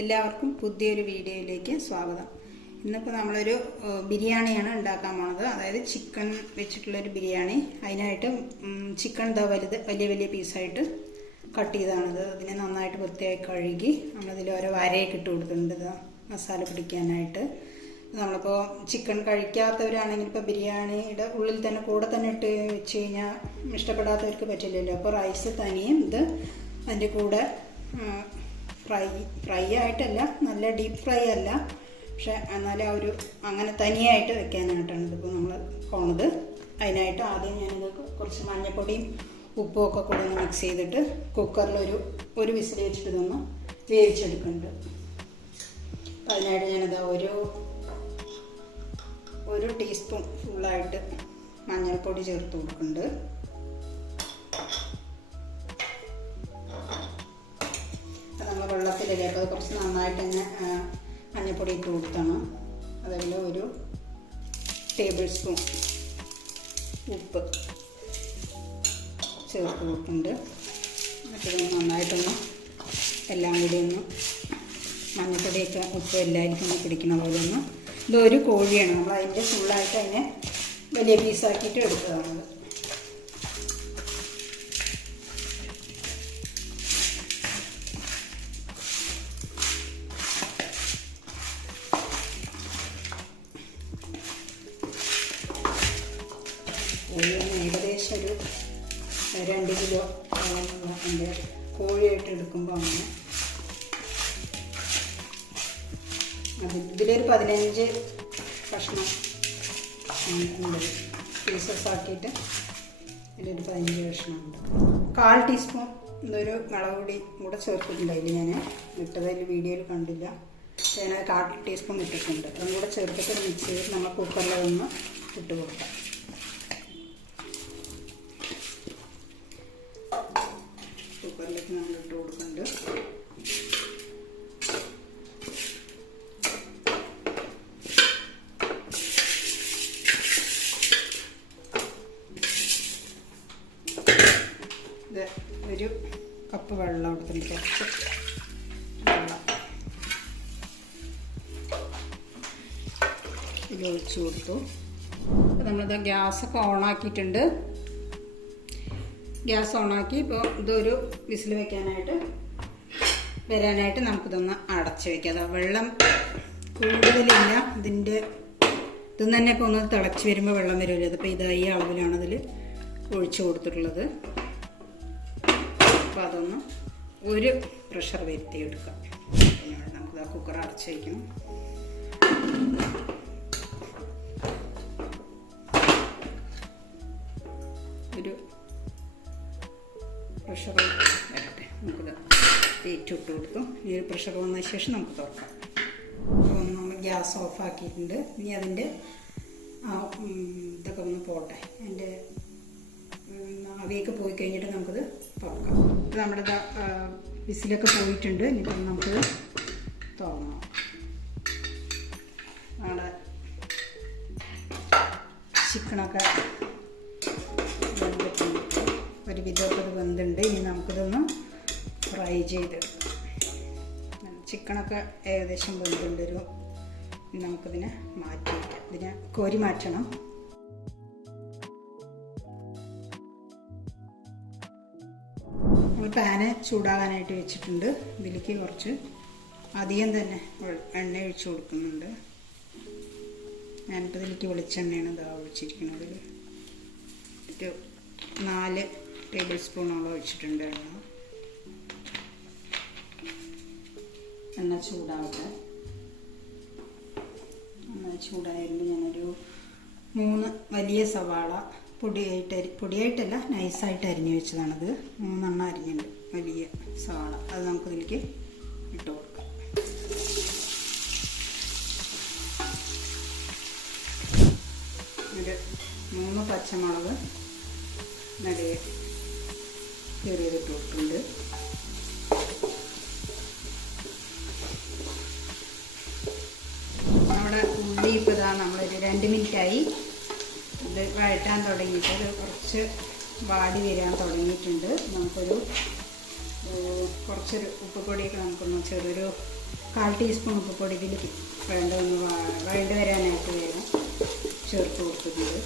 എല്ലാവർക്കും പുതിയൊരു വീഡിയോയിലേക്ക് സ്വാഗതം. ഇന്നിപ്പോൾ നമ്മളൊരു ബിരിയാണിയാണ് ഉണ്ടാക്കാൻ പോണത്. അതായത് ചിക്കൻ വെച്ചിട്ടുള്ളൊരു ബിരിയാണി. അതിനായിട്ട് ചിക്കൻ വലിയ വലിയ പീസായിട്ട് കട്ട് ചെയ്താണിത്. അതിനെ നന്നായിട്ട് വൃത്തിയായി കഴുകി നമ്മളതിൽ ഓരോ വരയൊക്കെ ഇട്ട് കൊടുത്തിട്ടുണ്ട് മസാല പിടിക്കാനായിട്ട്. നമ്മളിപ്പോൾ ചിക്കൻ കഴിക്കാത്തവരാണെങ്കിൽ ഇപ്പോൾ ബിരിയാണിയുടെ ഉള്ളിൽ തന്നെ കൂടെ തന്നെ ഇട്ട് വെച്ച് കഴിഞ്ഞാൽ ഇഷ്ടപ്പെടാത്തവർക്ക് പറ്റില്ലല്ലോ. അപ്പോൾ റൈസ് തനിയും ഇത് അതിൻ്റെ കൂടെ ഫ്രൈ ആയിട്ടല്ല, നല്ല ഡീപ്പ് ഫ്രൈ അല്ല, പക്ഷെ എന്നാലും ആ ഒരു അങ്ങനെ തനിയായിട്ട് വെക്കാനായിട്ടാണ് ഇതിപ്പോൾ നമ്മൾ പോണത്. അതിനായിട്ട് ആദ്യം ഞാനിത് കുറച്ച് മഞ്ഞൾപ്പൊടിയും ഉപ്പും ഒക്കെ കൂടെ ഒന്ന് മിക്സ് ചെയ്തിട്ട് കുക്കറിൽ ഒരു വിസിൽ വെച്ചിട്ട് ഇതൊന്ന് വേവിച്ചെടുക്കുന്നുണ്ട്. അതിനായിട്ട് ഞാനിത് ഒരു ടീസ്പൂൺ ഫുള്ളായിട്ട് മഞ്ഞൾപ്പൊടി ചേർത്ത് കൊടുക്കുന്നുണ്ട്. നമ്മൾ വെള്ളത്തിലല്ലേ, അപ്പോൾ അത് കുറച്ച് നന്നായിട്ട് തന്നെ മഞ്ഞൾപ്പൊടി ഇട്ട് കൊടുത്താണ്. അതേപോലെ ഒരു ടേബിൾ സ്പൂൺ ഉപ്പ് ചേർത്ത് കൊടുക്കുന്നുണ്ട്. എന്നിട്ട് നന്നായിട്ടൊന്ന് എല്ലാം കൂടി ഒന്ന് മഞ്ഞൾപ്പൊടിയൊക്കെ ഉപ്പ് എല്ലാവർക്കും ഒന്ന് പിടിക്കണ പോലെ ഒന്ന്. ഇതൊരു കോഴിയാണ്, നമ്മൾ അതിൻ്റെ ഫുള്ളായിട്ട് അതിനെ വലിയ പീസാക്കിയിട്ട് എടുത്തതാണ്. ഏകദേശം ഒരു 2 കിലോ എൻ്റെ കോഴിയായിട്ട് എടുക്കുമ്പോൾ അങ്ങനെ ഇതിലൊരു 15 കഷ്ണം ഉണ്ട്, പീസസ് ആക്കിയിട്ട് ഇതിലൊരു 15 കഷ്ണം ഉണ്ട്. 1/4 ടീസ്പൂൺ ഇതൊരു മുളക് പൊടി കൂടെ ചേർത്തിട്ടുണ്ടായില്ല, ഞാൻ ഇട്ടതിൽ വീഡിയോയിൽ കണ്ടില്ല. ഞാനത് 1/4 ടീസ്പൂൺ ഇട്ടിട്ടുണ്ട്. അതും കൂടെ ചേർത്തിട്ട് മിക്സ് ചെയ്ത് നമ്മൾ കുക്കറിലൊന്ന് ഇട്ട് കൊടുക്കാം. കുക്കറിലേക്ക് നമ്മൾ ഇട്ട് കൊടുക്കുന്നുണ്ട്. ഇത് 1 കപ്പ് വെള്ളം കൊടുത്തിട്ട് കുറച്ച് വെള്ളം ഇത് ഒഴിച്ചു കൊടുത്തു. അപ്പോൾ നമ്മളിത് ഗ്യാസൊക്കെ ഓണാക്കിയിട്ടുണ്ട്. ഗ്യാസ് ഓണാക്കി ഇപ്പോൾ ഇതൊരു വിസിൽ വരാനായിട്ട് നമുക്കിതൊന്ന് അടച്ച് വയ്ക്കാം. അത് വെള്ളം കൂടുതലില്ല, ഇത് തന്നെ ഇപ്പോൾ ഒന്ന് തിളച്ച് വരുമ്പോൾ വെള്ളം വരുമല്ലോ. അതിപ്പോൾ ഈ അളവിലാണ് അതിൽ ഒഴിച്ചു കൊടുത്തിട്ടുള്ളത്. അപ്പോൾ അതൊന്ന് ഒരു പ്രഷർ വരുത്തിയെടുക്കാം. നമുക്കിത് ആ കുക്കർ അടച്ച് വയ്ക്കണം. ഒരു പ്രഷർ വരട്ടെ, നമുക്കിത് ഏറ്റിട്ട് കൊടുത്തു. ഈ ഒരു പ്രഷർ വന്ന ശേഷം നമുക്ക് തുറക്കാം. അപ്പോൾ നമ്മൾ ഗ്യാസ് ഓഫാക്കിയിട്ടുണ്ട്. ഇനി അതിൻ്റെ ഇതൊക്കെ ഒന്ന് പോട്ടെ, അതിൻ്റെ ആവിയൊക്കെ പോയി കഴിഞ്ഞിട്ട് നമുക്കിത് തുറക്കാം. ഇപ്പോൾ നമ്മുടെ വിസിലൊക്കെ പോയിട്ടുണ്ട്. ഇനിയിപ്പം നമുക്കിത് തുറക്കണം. നമ്മുടെ ചിക്കനൊക്കെ ഒരു വിധമൊക്കെ ഇത് വെന്തുണ്ട്. ഇനി നമുക്കിതൊന്ന് ഫ്രൈ ചെയ്തെടുക്കാം. ചിക്കനൊക്കെ ഏകദേശം വെന്തുണ്ട്. നമുക്കിതിനെ മാറ്റി വയ്ക്കാം. ഇതിനെ കോരി മാറ്റണം. നമ്മൾ പാന് ചൂടാകാനായിട്ട് വെച്ചിട്ടുണ്ട്. ഇതിലേക്ക് കുറച്ച് അധികം തന്നെ എണ്ണ ഒഴിച്ച് കൊടുക്കുന്നുണ്ട്. ഞാനിപ്പോൾ ഇതിലേക്ക് വെളിച്ചെണ്ണയാണ് ഒഴിച്ചിരിക്കുന്നത്. ഒരു 4 ടേബിൾ സ്പൂണോളം ഒഴിച്ചിട്ടുണ്ട് എണ്ണ ചൂടാവട്ടെ. ചൂടായതുകൊണ്ട് ഞാനൊരു 3 വലിയ സവാള പൊടിയായിട്ടല്ല, നൈസായിട്ട് അരിഞ്ഞ് വെച്ചതാണത്. 3 എണ്ണം അരിഞ്ഞുണ്ട്, വലിയ സവാള. അത് നമുക്കിതിലേക്ക് ഇട്ട് കൊടുക്കാം. ഒരു 3 പച്ചമുളക് നിറയെ കീറിയതിട്ട് കൊടുത്തിട്ടുണ്ട്. നമ്മുടെ ഉള്ളി ഇപ്പോൾ നമ്മളൊരു 2 മിനിറ്റായി ഇത് വഴറ്റാൻ തുടങ്ങിയിട്ട്. കുറച്ച് വാടി വരാൻ തുടങ്ങിയിട്ടുണ്ട്. നമുക്കൊരു കുറച്ചൊരു ഉപ്പുപൊടിയൊക്കെ നമുക്കൊന്ന് ചെറിയൊരു 1/4 ടീസ്പൂൺ ഉപ്പുപൊടി ഇതിൽ വഴണ്ട് വരാനായിട്ട് വേണം ചേർത്ത് കൊടുക്കുന്നത്.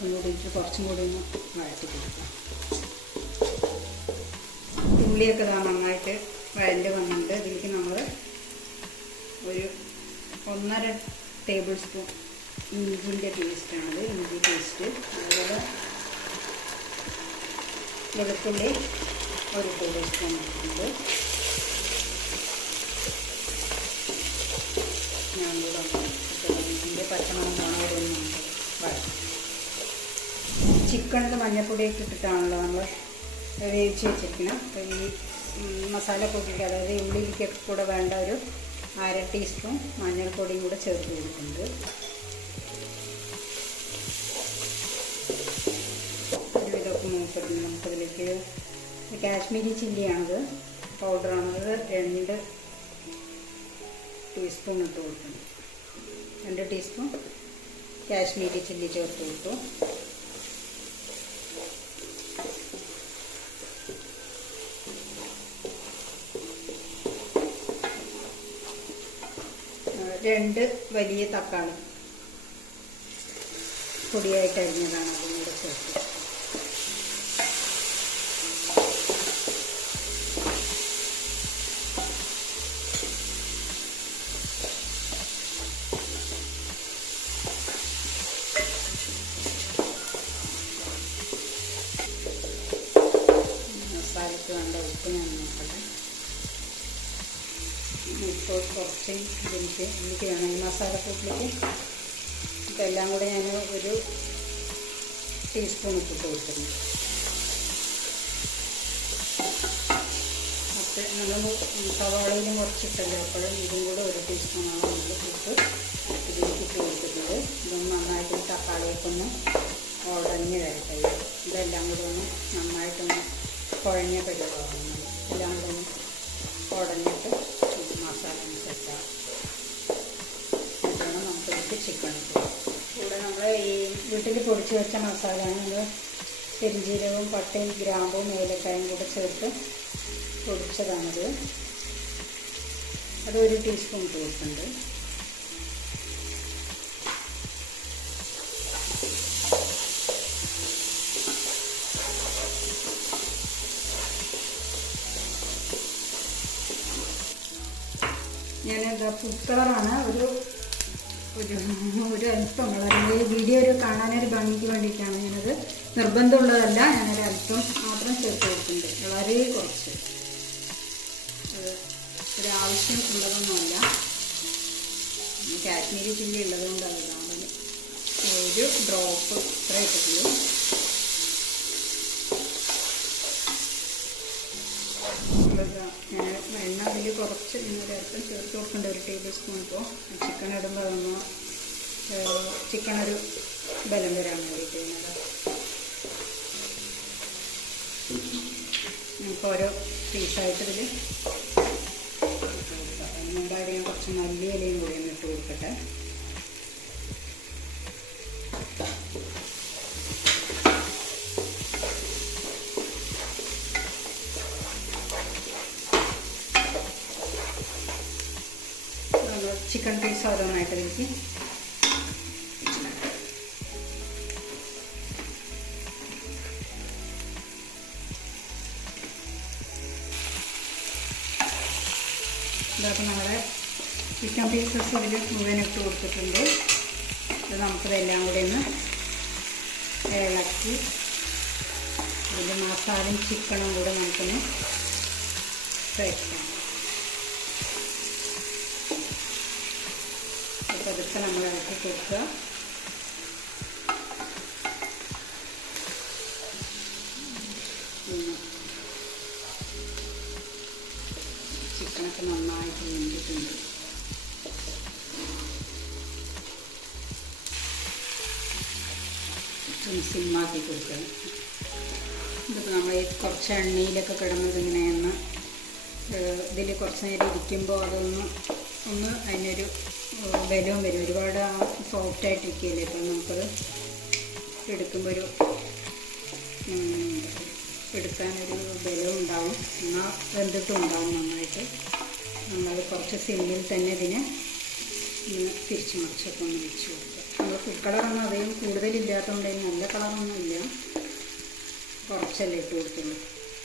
ഒന്നുകൂടിയിട്ട് കുറച്ചും കൂടി ഒന്ന് വഴറ്റി കൊടുക്കാം. ഉള്ളിയൊക്കെ നന്നായിട്ട് വഴണ്ട് വന്നിട്ടുണ്ട്. ഇതിലേക്ക് നമ്മൾ ഒരു 1.5 ടേബിൾ സ്പൂൺ ഇഞ്ചിൻ്റെ പേസ്റ്റാണത്, ഇഞ്ചി പേസ്റ്റ്. അതുപോലെ വെളുത്തുള്ളി 1 ടേബിൾ സ്പൂൺ ഇട്ടിട്ടുണ്ട്. ഞാൻ കൂടെ ഇതിൻ്റെ പച്ചമണം കാണാതെ വഴറ്റും. ചിക്കനിൽ മഞ്ഞൾപ്പൊടിയൊക്കെ ഇട്ടിട്ടാണല്ലോ നമ്മൾ വേവിച്ച് വെച്ചിരിക്കുന്നത്. അപ്പോൾ ഈ മസാല പൊടിക്ക്, അതായത് ഉള്ളിലേക്കൊക്കെ കൂടെ വേണ്ട ഒരു 1/2 ടീസ്പൂൺ മഞ്ഞൾപ്പൊടിയും കൂടെ ചേർത്ത് കൊടുക്കുന്നുണ്ട്. ഇതൊക്കെ മൂത്തിട്ട് നമുക്കതിലേക്ക് കാശ്മീരി ചില്ലിയാണത്, പൗഡറാണത്, 2 ടീസ്പൂൺ ഇട്ട് കൊടുക്കണം. 2 ടീസ്പൂൺ കാശ്മീരി ചില്ലി ചേർത്ത് കൊടുത്തു. രണ്ട് വലിയ തക്കാളി പൊടിയായിട്ട് അരിഞ്ഞതാണ് അതും കൂടെ ചേർത്ത്. മസാലയ്ക്ക് വേണ്ട ഉപ്പ് ഞാൻ നോക്കട്ടെ. ഇപ്പോൾ കുറച്ച് എനിക്ക് വേണം ഈ മസാലക്കൂട്ടിലേക്ക്. ഇപ്പം എല്ലാം കൂടെ ഞാൻ 1 ടീസ്പൂൺ ഉപ്പിട്ട് കൊടുത്തിട്ടുണ്ട്. അപ്പോൾ നമ്മൾ സവാളയിലും കുറച്ചിട്ടല്ലോ, അപ്പോഴും ഇതും കൂടെ 1 ടീസ്പൂണാണ് നമ്മൾ ഉപ്പ് ഇതിലേക്ക് ഇട്ട് കൊടുത്തിട്ടുണ്ട്. ഇതൊന്ന് നന്നായിട്ട് തക്കാളിയൊക്കെ ഉടഞ്ഞ് വരട്ടെ. ഇതെല്ലാം കൂടെ ഒന്ന് നന്നായിട്ടൊന്ന് കുഴഞ്ഞ പരിവാകുന്നത്. എല്ലാം കൂടെ ഒന്ന് ഉടഞ്ഞിട്ട് മസാല സെറ്റാണ്. എന്നിട്ടാണ് നമുക്കിതിലേക്ക് ചിക്കൻ ഇട്ട്. ഇവിടെ നമ്മൾ ഈ വീട്ടിൽ പൊടിച്ച് വെച്ച മസാലയാണ്. നമ്മൾ പെരുംജീരകവും പട്ടയും ഗ്രാമ്പും ഏലക്കായും കൂടെ ചേർത്ത് പൊടിച്ചതാണത്. അത് 1 ടീസ്പൂൺ ഇട്ട് കൊടുക്കുന്നുണ്ട്. ഞാനെന്താ ഫുഡ് കളറാണ് ഒരു അല്പം വളരെ വീഡിയോ കാണാനൊരു ഭംഗിക്ക് വേണ്ടിയിട്ടാണ് ഞാനത്. നിർബന്ധമുള്ളതല്ല, ഞാനൊരു അല്പം മാത്രം ചേർത്ത് കൊടുക്കുന്നുണ്ട്, വളരെ കുറച്ച്. ഒരാവശ്യം ഉള്ളതൊന്നുമല്ല, കാശ്മീരി ചില്ലി ഉള്ളതുകൊണ്ട് അതാണ് 1 ഡ്രോപ്പ് ഇത്ര ഇട്ടിട്ടുള്ളൂ. എണ്ണ അതിൽ കുറച്ച് ഒരല്പം ചേർത്ത് കൊടുക്കേണ്ട 1 ടേബിൾ സ്പൂൺ. ഇപ്പോൾ ചിക്കൻ ഇടുമ്പോൾ അതൊന്ന് ചിക്കനൊരു ബലം വരാൻ വേണ്ടിയിട്ട് നമുക്ക് ഓരോ പീസായിട്ട് ഇതിൽ മുമ്പായിട്ട് ഞാൻ കുറച്ച് മല്ലിയിലയും കൂടി ഒന്ന് ഇട്ട് കൊടുക്കട്ടെ. ചിക്കൻ പീസ് ഓരോന്നായിട്ട് ഇതിലേക്ക് ഇതൊക്കെ നമ്മുടെ ചിക്കൻ പീസസ് ഇതിൽ മുഴുവൻ ഇട്ട് കൊടുത്തിട്ടുണ്ട്. ഇത് നമുക്കിതെല്ലാം കൂടി ഒന്ന് ഇളക്കി ഇതിൻ്റെ മസാലയും ചിക്കനും കൂടെ നമുക്കൊന്ന് കഴിക്കാം. പതുക്കെ നമ്മൾ ഇളക്കി കൊടുക്കുക. ചിക്കനൊക്കെ നന്നായിട്ട് വെന്തിട്ടുണ്ട്. സിമ്മാക്കി കൊടുക്കുക. ഇതിപ്പോൾ നമ്മൾ കുറച്ച് എണ്ണയിലൊക്കെ കിടന്നതിങ്ങനെ എണ്ണ ഇതിൽ കുറച്ച് നേരം ഇരിക്കുമ്പോൾ അതൊന്ന് അതിനൊരു ബലവും വരും. ഒരുപാട് സോഫ്റ്റായിട്ടിരിക്കുകയല്ലേ. ഇപ്പം നമുക്കത് എടുക്കുമ്പോൾ ഒരു എടുക്കാനൊരു ബലം ഉണ്ടാവും, എന്നാൽ വെന്തിട്ടും ഉണ്ടാവും നന്നായിട്ട്. നമ്മൾ കുറച്ച് സിമ്മിൽ തന്നെ ഇതിനെ തിരിച്ച് മറിച്ചൊക്കെ ഒന്ന് വെച്ച് കൊടുക്കുക. നമ്മൾ ഫുഡ് കളറൊന്നും അധികം കൂടുതലില്ലാത്തതുകൊണ്ട് നല്ല കളറൊന്നും ഇല്ല, കുറച്ചല്ലേ ഇട്ട് കൊടുത്തുള്ളൂ.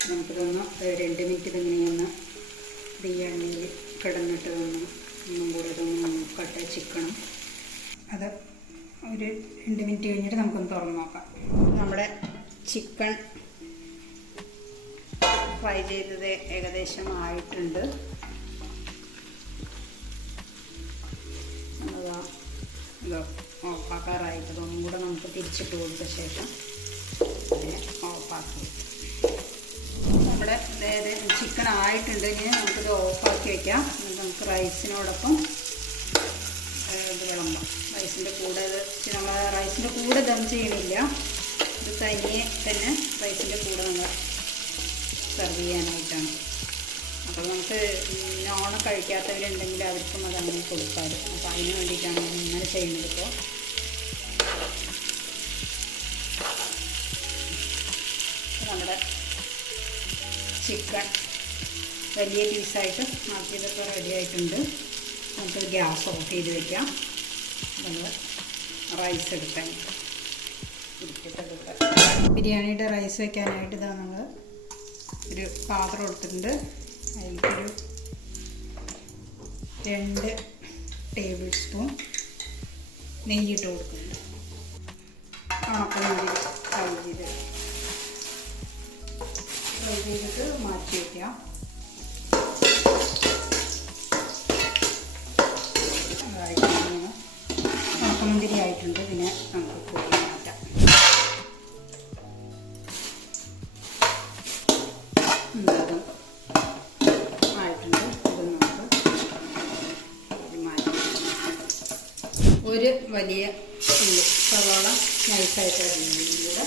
നമുക്കിതൊന്ന് 2 മിനിറ്റ് ഇതിങ്ങനെ ഒന്ന് ബിരിയാണിയിൽ കിടന്നിട്ട് ഒന്നും കൂടെ ഇതൊന്ന് നോക്കട്ടെ ചിക്കനും. അത് ഒരു 2 മിനിറ്റ് കഴിഞ്ഞിട്ട് നമുക്കൊന്ന് തുറന്ന് നോക്കാം. നമ്മുടെ ചിക്കൻ ഫ്രൈ ചെയ്തത് ഏകദേശം ആയിട്ടുണ്ട്. ഇത് ഓഫാക്കാറായിട്ട് ഒന്നും കൂടെ നമുക്ക് തിരിച്ചിട്ട് കൊടുത്ത ശേഷം ഇതിനെ ഓഫാക്കി. നമ്മുടെ ചിക്കൻ ആയിട്ടുണ്ട്. ഇനി നമുക്കിത് ഓഫാക്കി വയ്ക്കാം. നമുക്ക് റൈസിനോടൊപ്പം ഇത് വിളമ്പാം. റൈസിൻ്റെ കൂടെ നമ്മൾ റൈസിൻ്റെ കൂടെ ദം ചെയ്യണില്ല, ഇത് തനിയെ തന്നെ റൈസിൻ്റെ കൂടെ നമ്മൾ സെർവ് ചെയ്യാനായിട്ടാണ്. അപ്പോൾ നമുക്ക് നോൺ കഴിക്കാത്തവരുണ്ടെങ്കിൽ അവർക്കും അതങ്ങനെ കൊടുക്കാറ്. അപ്പോൾ അതിന് വേണ്ടിയിട്ടാണ് ഞാൻ ഇങ്ങനെ ചെയ്യുന്നത്. ഇപ്പോൾ നമ്മുടെ ചിക്കൻ വലിയ പീസായിട്ട് ആക്കിയതൊക്കെ റെഡി ആയിട്ടുണ്ട്. നമുക്ക് ഗ്യാസ് ഓഫ് ചെയ്ത് വയ്ക്കാം. നമ്മൾ റൈസ് എടുക്കാൻ ബിരിയാണിയുടെ റൈസ് വയ്ക്കാനായിട്ട് ഇതാ നമ്മൾ ഒരു പാത്രം എടുത്തിട്ടുണ്ട്. അതിലേക്കൊരു 2 ടേബിൾ സ്പൂൺ നെയ്യിട്ട് കൊടുക്കുന്നുണ്ട്. ഉണക്കമുന്തിരി ഫ്രൈ ചെയ്തിട്ട് മാറ്റി വയ്ക്കാം. ഉണക്കമുന്തിരി ആയിട്ടുണ്ട്. പിന്നെ നമുക്ക് കോരി മാറ്റാം. ആയിട്ടുണ്ട്. ഇത് നമുക്ക് മാറ്റി. ഒരു വലിയ സവാള നൈസായിട്ട് അരിഞ്ഞതും കൂടെ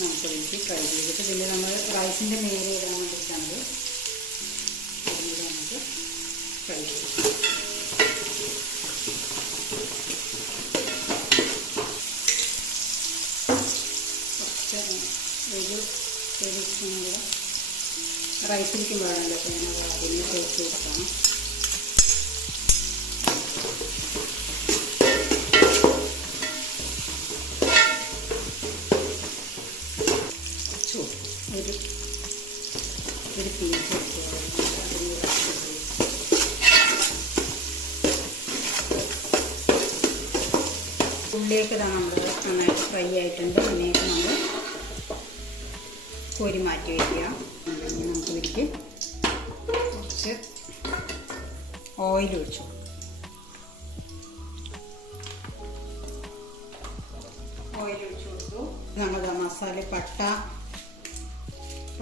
നമുക്ക് ഇതിലേക്ക് ഫ്രൈ ചെയ്തിട്ട് പിന്നെ നമ്മൾ റൈസിൻ്റെ മേലെ ഇടാൻ വേണ്ടിയിട്ടാണ് അതിലൂടെ നമുക്ക് ഫ്രൈ ചെയ്ത് ഒരു ടേബിൾ സ്പൂൺ കൂടെ റൈസിലേക്ക് വേണമല്ലോ. അപ്പോൾ ഞാൻ അതിന് ചേർത്ത് കൊടുക്കണം. ഒരു പീസ് ഉള്ളിലേക്ക് നമ്മൾ നന്നായിട്ട് ഫ്രൈ ആയിട്ടുണ്ട്. അതിലേക്ക് നമ്മൾ കോരി മാറ്റി വയ്ക്കുക. നമുക്ക് ഇതിലേക്ക് കുറച്ച് ഓയിൽ ഒഴിച്ചു. കൊടുത്തു. നമ്മൾ മസാല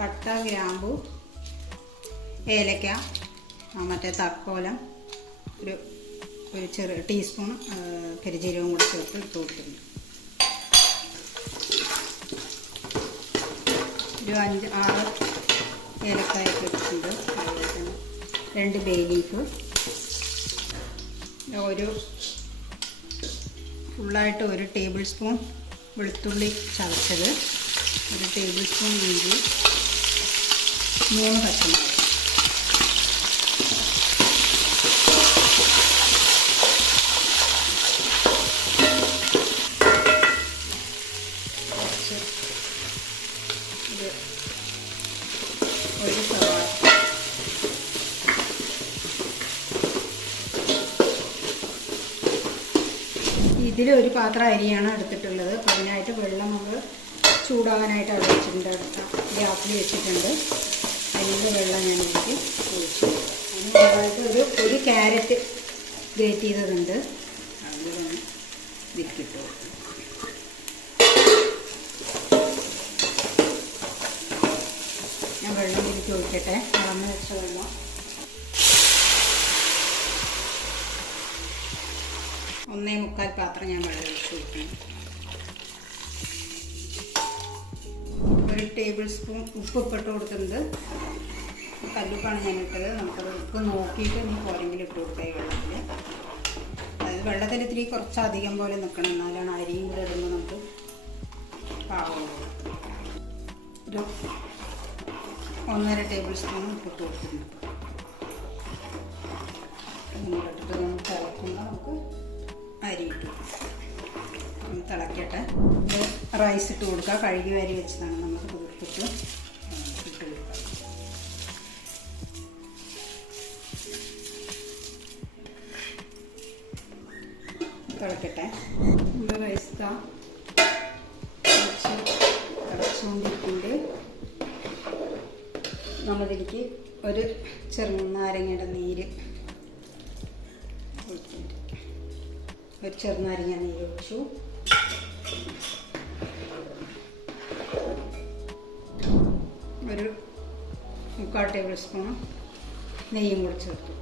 പട്ട ഗ്രാമ്പു ഏലക്ക മറ്റേ തക്കോലം ഒരു ചെറിയ ടീസ്പൂൺ കരിജീരകവും കൂടി ചേർത്ത് ഇട്ട് കൊടുത്തിട്ടുണ്ട്. ഒരു 5-6 ഏലക്കായൊക്കെ ഇട്ടിട്ടുണ്ട്. അതുപോലെ തന്നെ 2 ബേ ലീഫ്, ഫുള്ളായിട്ട് 1 ടേബിൾ സ്പൂൺ വെളുത്തുള്ളി ചതച്ചത്, 1 ടേബിൾ സ്പൂൺ ഇഞ്ചി, 3 പച്ചമുളക്. ഒരു സവാള. ഇതിലൊരു പാത്രം അരിയാണ് എടുത്തിട്ടുള്ളത്. അപ്പോൾ അതിനായിട്ട് വെള്ളം നമ്മൾ ചൂടാകാനായിട്ട് അവിടെ വെച്ചിട്ടുണ്ട്, ഗ്യാസിൽ വെച്ചിട്ടുണ്ട്. അതിനുള്ള വെള്ളം ഞാൻ ഇതിലേക്ക് ഒഴിച്ചു. അതിന് ഒരു ക്യാരറ്റ് ഗ്രേറ്റ് ചെയ്തതുണ്ട്, അതിൽ തന്നെ ഇതിക്കിട്ടു. ഞാൻ വെള്ളം ഇതിലേക്ക് ഒഴിക്കട്ടെ. അളന്ന് വെച്ച വെള്ളം. ഒന്നേ മുക്കാൽ പാത്രം ഞാൻ വെള്ളം ഒഴിച്ച് കൊടുക്കണം. 1 ടേബിൾ സ്പൂൺ ഉപ്പ് ഇട്ട് കൊടുക്കുന്നത്. കല്ലുപ്പാണ് ഞാൻ ഇട്ടത്. നമുക്കത് ഉപ്പ് നോക്കിയിട്ട് ഇനി പോരെങ്കിലും ഇട്ട് കൊടുക്കുക ഈ വെള്ളത്തിൽ. അതായത് വെള്ളത്തിൽ ഇത്തിരി കുറച്ചധികം പോലെ നിൽക്കണം, എന്നാലാണ് അരിയും കൂടെ ഇടുമ്പോൾ നമുക്ക് പാകമുള്ളൂ. ഒരു 1.5 ടേബിൾ സ്പൂൺ ഉപ്പിട്ട് കൊടുക്കുന്നുണ്ട്. ഇട്ടിട്ട് നമ്മൾ തിളക്കുമ്പോൾ നമുക്ക് അരി ഇട്ട് ഒന്ന് തിളക്കട്ടെ. ഇത് റൈസ് ഇട്ട് കൊടുക്കുക. കഴുകി വാരി വെച്ചതാണ്, നമുക്ക് കുതിർത്തിട്ട് ഇട്ട് കൊടുക്കുക. തിളക്കട്ടെ. നമ്മുടെ റൈസ് തിളച്ചുകൊണ്ടിരിക്കുന്നുണ്ട്. നമ്മളിതിലേക്ക് ഒരു ചെറുനാരങ്ങയുടെ നീര് ഒഴിച്ചിട്ടുണ്ട്. ഒരു ചെറുനാരങ്ങ നീര് ഒഴിച്ചു. ഒരു 3/4 ടേബിൾ സ്പൂൺ നെയ്യും കൂടി ചേർത്തു.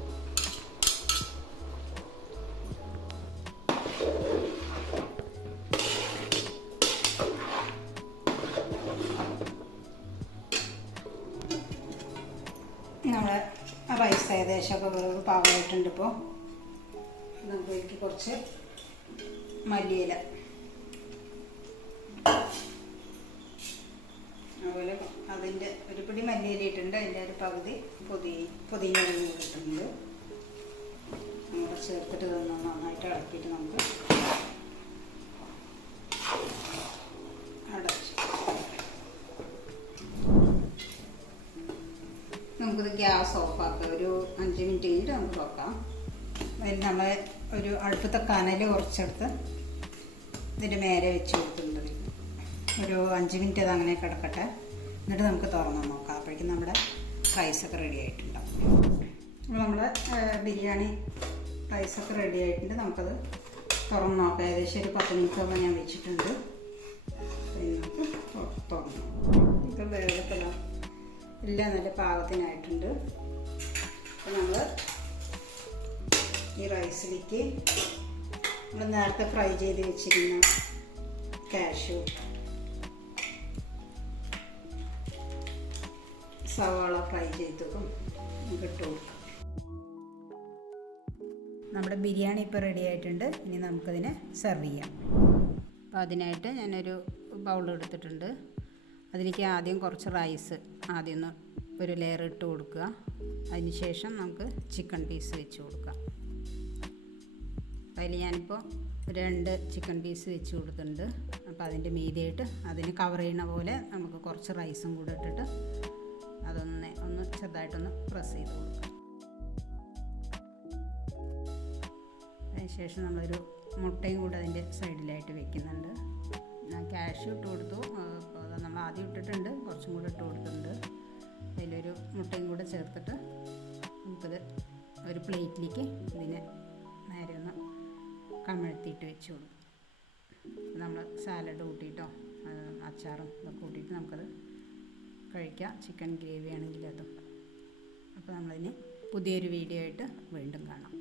നമ്മുടെ റൈസ് ഏകദേശമൊക്കെ വേവ് പാകമായിട്ടുണ്ട്. ഇപ്പോൾ നമുക്ക് ഇതിലേക്ക് കുറച്ച് മല്ലിയില, അതുപോലെ അതിൻ്റെ ഒരു പിടി മല്ലിയില ഇട്ടിട്ടുണ്ട്. അതിൻ്റെ ഒരു പകുതി പുതിന ഇട്ടിട്ടുണ്ട്. നമ്മൾ ചേർത്തിട്ട് നന്നായിട്ട് ഇളക്കിയിട്ട് നമുക്ക് അടച്ചു. നമുക്കിത് ഗ്യാസ് ഓഫാക്കാം. ഒരു 5 മിനിറ്റ് കഴിഞ്ഞിട്ട് നമുക്ക് നോക്കാം. അതിൽ നമ്മൾ ഒരു അടുപ്പത്തെ കനൽ കുറച്ചെടുത്ത് ഇതിൻ്റെ മേലെ വെച്ച് കൊടുത്തിട്ടുണ്ട്. ഒരു 5 മിനിറ്റ് അത് അങ്ങനെ കിടക്കട്ടെ. എന്നിട്ട് നമുക്ക് തുറന്ന് നോക്കാം. അപ്പോഴേക്കും നമ്മുടെ റൈസൊക്കെ റെഡി ആയിട്ടുണ്ടാവും. അപ്പോൾ നമ്മുടെ ബിരിയാണി റൈസൊക്കെ റെഡി ആയിട്ടുണ്ട്. നമുക്കത് തുറന്ന് നോക്കാം. ഏകദേശം ഒരു 10 മിനിറ്റോളം ഞാൻ വെച്ചിട്ടുണ്ട്. നമുക്ക് തുറന്നു. ഇപ്പം വേഗത്തില എല്ലാം നല്ല പാകത്തിനായിട്ടുണ്ട്. അപ്പോൾ നമ്മൾ ഈ റൈസിലേക്ക് നമ്മൾ നേരത്തെ ഫ്രൈ ചെയ്ത് വെച്ചിരുന്ന കാഷ്യൂ, സവാള ഫ്രൈ ചെയ്തതും ഇട്ട് കൊടുക്കാം. നമ്മുടെ ബിരിയാണി ഇപ്പോൾ റെഡി ആയിട്ടുണ്ട്. ഇനി നമുക്കതിനെ സെർവ് ചെയ്യാം. അപ്പോൾ അതിനായിട്ട് ഞാനൊരു ബൗൾ എടുത്തിട്ടുണ്ട്. അതിലേക്ക് ആദ്യം കുറച്ച് റൈസ് ആദ്യം ഒന്ന് ഒരു ലെയർ ഇട്ട് കൊടുക്കുക. അതിന് ശേഷം നമുക്ക് ചിക്കൻ പീസ് വെച്ച് കൊടുക്കാം. അതിൽ ഞാനിപ്പോൾ 2 ചിക്കൻ പീസ് വെച്ച് കൊടുത്തിട്ടുണ്ട്. അപ്പോൾ അതിൻ്റെ മീതിയായിട്ട് അതിന് കവർ ചെയ്യുന്ന പോലെ നമുക്ക് കുറച്ച് റൈസും കൂടെ ഇട്ടിട്ട് ഒന്ന് ചെറുതായിട്ടൊന്ന് പ്രസ് ചെയ്ത് കൊടുക്കാം. അതിനുശേഷം നമ്മളൊരു മുട്ടയും കൂടെ അതിൻ്റെ സൈഡിലായിട്ട് വെക്കുന്നുണ്ട്. ഞാൻ കാഷ്യൂ ഇട്ട് കൊടുത്തു. അപ്പോൾ അത് നമ്മൾ ആദ്യം ഇട്ടിട്ടുണ്ട്, കുറച്ചും കൂടെ ഇട്ട് കൊടുത്തിട്ടുണ്ട്. അതിലൊരു മുട്ടയും കൂടെ ചേർത്തിട്ട് നമുക്കത് ഒരു പ്ലേറ്റിലേക്ക് ഇതിനെ നേരെ ഒന്ന് കമഴ്ത്തിയിട്ട് വെച്ച് കൊടുക്കും. നമ്മൾ സാലഡ് കൂട്ടിയിട്ടോ അച്ചാറും ഇതൊക്കെ കൂട്ടിയിട്ട് നമുക്കത് കഴിക്കാം. ചിക്കൻ ഗ്രേവി ആണെങ്കിൽ അതും. അപ്പോൾ നമ്മളതിന് പുതിയൊരു വീഡിയോ ആയിട്ട് വീണ്ടും കാണാം.